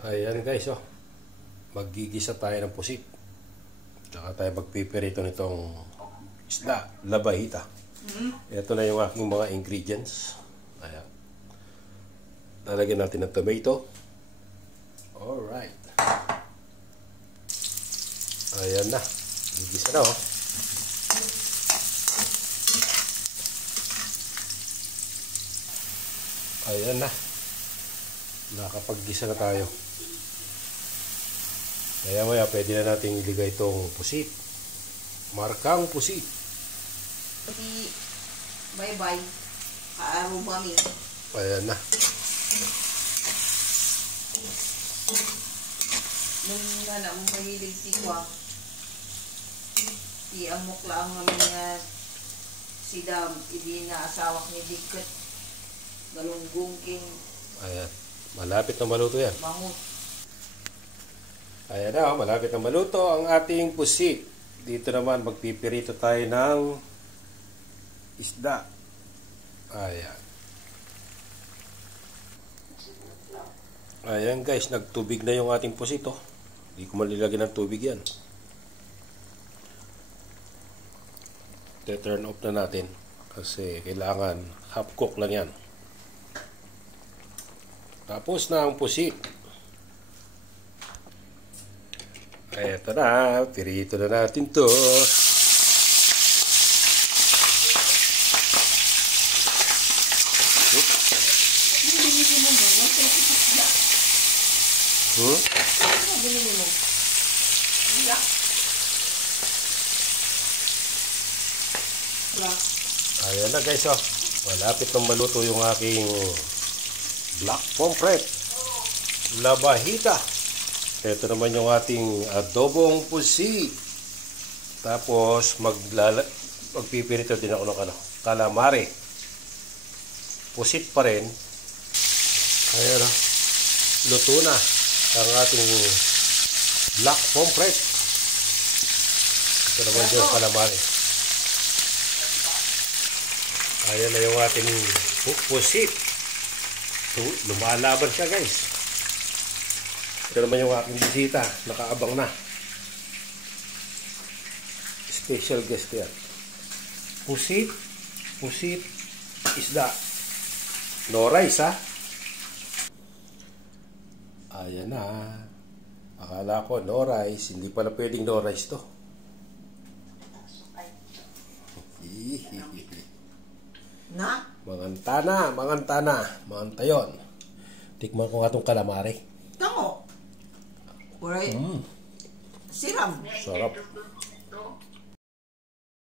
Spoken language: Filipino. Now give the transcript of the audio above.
Ayan guys, oh. Maggigisa tayo ng pusit. Tsaka tayo magpipirito nitong isda, labahita. Ito na yung aking mga ingredients. Ayan. Lalagyan natin ng tomato. Alright. Ayan na. Gigisa na, oh. Ayan na. Nakapaggisa na tayo. Kaya maya pwede na natin iligay itong pusit. Markang pusit. Pati bye-bye. Kaaro mami. Ayan na. Nung nga mo mahilig si Kwa. Si amok lang naman nga si Dam. Hindi na asawak ni Dikkat. Galunggong king. Ayan. Malapit na maluto yan. Bangot. Ayan na, malapit na maluto ang ating pusit. Dito naman magpipirito tayo ng isda. Ayan. Ayan guys, nagtubig na yung ating pusit, oh. Hindi ko malilagyan ng tubig yan. Turn off na natin kasi kailangan half cook lang yan. Tapos na ang pusit. Eto na, pirito na natin to. Binili mo ba? Ano binili mo? Wala. Ayan na guys, oh. Malapit na maluto yung aking black pomfret, labahita. Ito naman yung ating adobong pusit. Tapos magpipirito din ako ng calamari. Pusit pa rin. Ayan, oh. Luto na ang ating black pomfret. Ito naman yung calamari. Ayan na yung ating pusit. Lumalaban siya guys. Ito naman yung aking bisita. Nakaabang na. Special guest yan. Pusit. Pusit. Isda. No rice, ha? Ayan na. Akala ko no rice. Hindi pala pwedeng no rice to. Na? Mangantana. Mangantayon. Tikman ko nga itong calamari. Tango. Alright. Siram. Sarap.